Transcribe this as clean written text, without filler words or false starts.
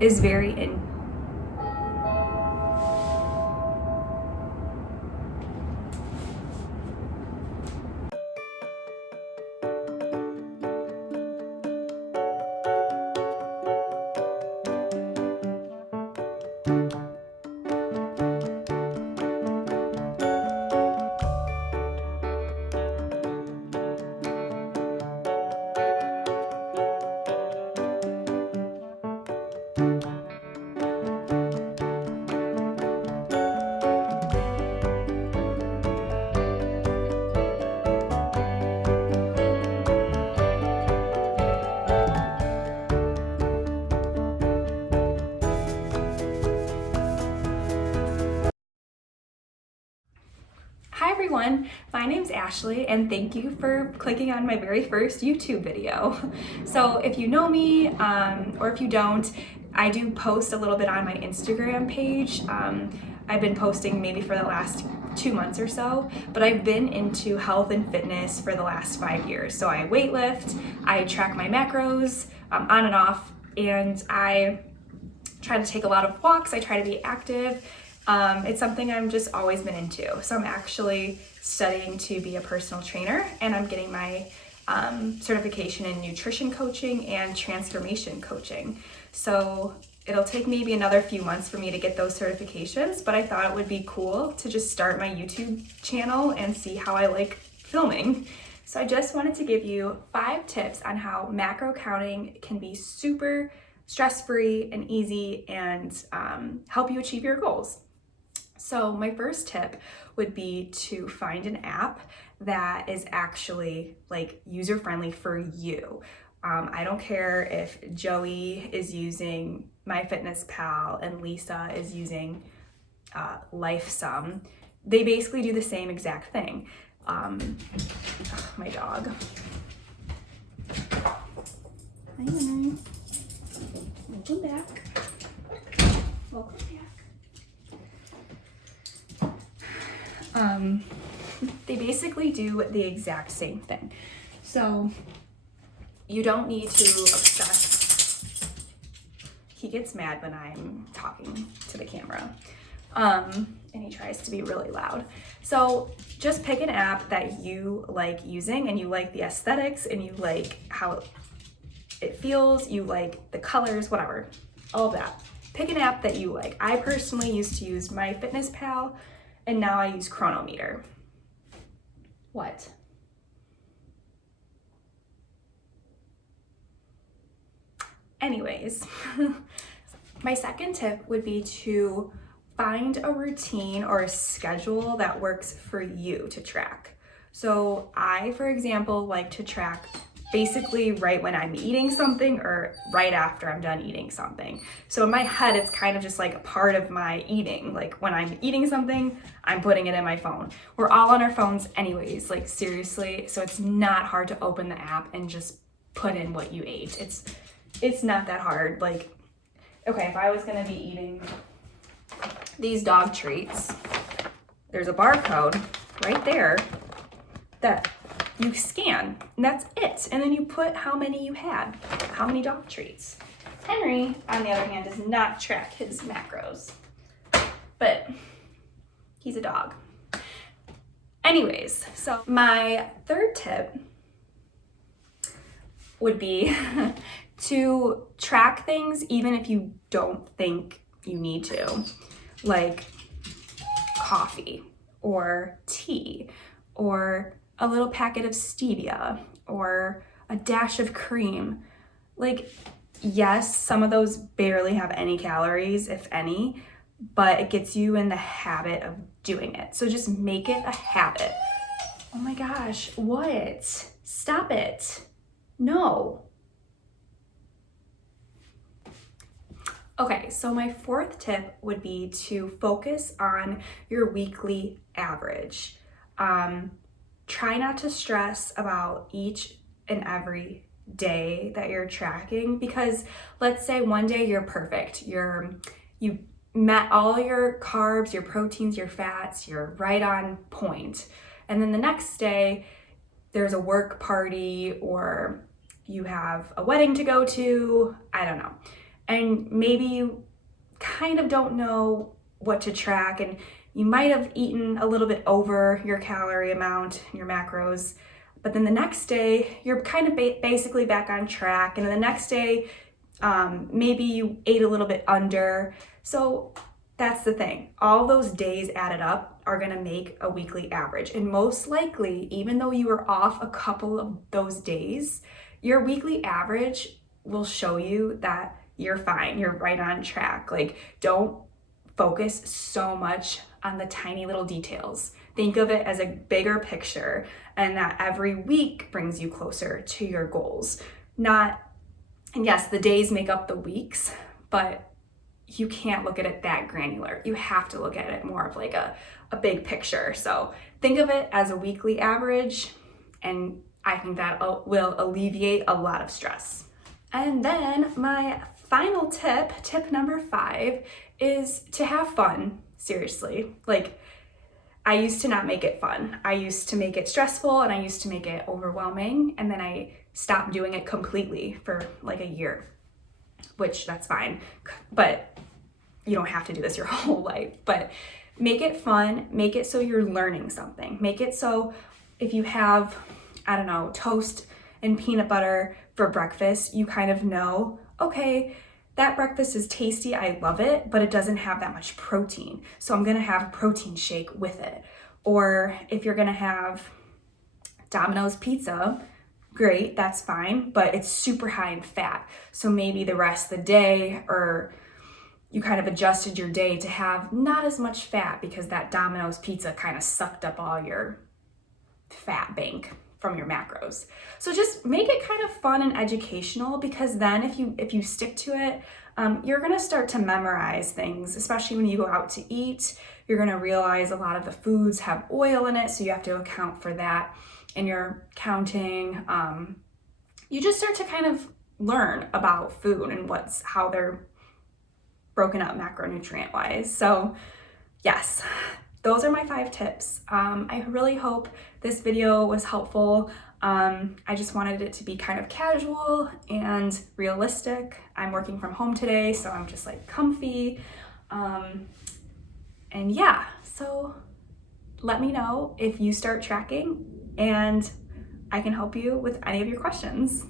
is very in Hi everyone, my name's Ashley and thank you for clicking on my very first YouTube video. So if you know me or if you don't, I do post a little bit on my Instagram page. I've been posting maybe for the last 2 months or so, but I've been into health and fitness for the last 5 years. So I weightlift, I track my macros on and off, and I try to take a lot of walks, I try to be active. It's something I'm just always been into. So I'm actually studying to be a personal trainer, and I'm getting my certification in nutrition coaching and transformation coaching. So it'll take maybe another few months for me to get those certifications, but I thought it would be cool to just start my YouTube channel and see how I like filming. So I just wanted to give you 5 tips on how macro counting can be super stress-free and easy and help you achieve your goals. So my first tip would be to find an app that is actually like user-friendly for you. I don't care if Joey is using MyFitnessPal and Lisa is using LifeSum. They basically do the same exact thing. My dog. Hi, Henry. Welcome back. Welcome back. They basically do the exact same thing. So you don't need to obsess. He gets mad when I'm talking to the camera. And he tries to be really loud. So just pick an app that you like using and you like the aesthetics and you like how it feels, you like the colors, whatever, all of that. Pick an app that you like. I personally used to use MyFitnessPal, and now I use Chronometer. What? Anyways, my second tip would be to find a routine or a schedule that works for you to track. So I, for example, like to track basically right when I'm eating something or right after I'm done eating something. So in my head, it's kind of just like a part of my eating. Like when I'm eating something, I'm putting it in my phone. We're all on our phones anyways, like seriously. So it's not hard to open the app and just put in what you ate. It's not that hard. Like, okay, if I was gonna be eating these dog treats, there's a barcode right there that you scan, and that's it. And then you put how many you had, how many dog treats. Henry, on the other hand, does not track his macros, but he's a dog. Anyways, so my third tip would be to track things even if you don't think you need to, like coffee or tea or a little packet of stevia or a dash of cream. Like, yes, some of those barely have any calories, if any, but it gets you in the habit of doing it. So just make it a habit. Oh my gosh, what? Stop it. No. Okay, so my fourth tip would be to focus on your weekly average. Try not to stress about each and every day that you're tracking, because let's say one day you're perfect. You met all your carbs, your proteins, your fats, you're right on point. And then the next day there's a work party or you have a wedding to go to, I don't know. and maybe you kind of don't know what to track, and you might have eaten a little bit over your calorie amount, your macros, but then the next day you're kind of basically back on track, and then the next day maybe you ate a little bit under. So that's the thing. All those days added up are gonna make a weekly average. And most likely, even though you were off a couple of those days, your weekly average will show you that you're fine, you're right on track. Like, don't focus so much on the tiny little details. Think of it as a bigger picture, and that every week brings you closer to your goals. And yes, the days make up the weeks, but you can't look at it that granular. You have to look at it more of like a big picture. So think of it as a weekly average, and I think that will alleviate a lot of stress. And then my final tip number 5, is to have fun. Seriously, like, I used to not make it fun. I used to make it stressful, and I used to make it overwhelming, and then I stopped doing it completely for like a year, which that's fine, but you don't have to do this your whole life. But make it fun, make it so you're learning something. Make it so if you have, I don't know, toast and peanut butter for breakfast, you kind of know, okay, that breakfast is tasty, I love it, but it doesn't have that much protein, so I'm gonna have a protein shake with it. Or if you're gonna have Domino's pizza, great, that's fine, but it's super high in fat. So maybe the rest of the day, or you kind of adjusted your day to have not as much fat because that Domino's pizza kind of sucked up all your fat bank from your macros. So just make it kind of fun and educational, because then if you stick to it, you're gonna start to memorize things, especially when you go out to eat. You're gonna realize a lot of the foods have oil in it, so you have to account for that in your counting. You just start to kind of learn about food and how they're broken up macronutrient wise. So yes, those are my 5 tips. I really hope this video was helpful. I just wanted it to be kind of casual and realistic. I'm working from home today, so I'm just like comfy. And yeah, so let me know if you start tracking, and I can help you with any of your questions.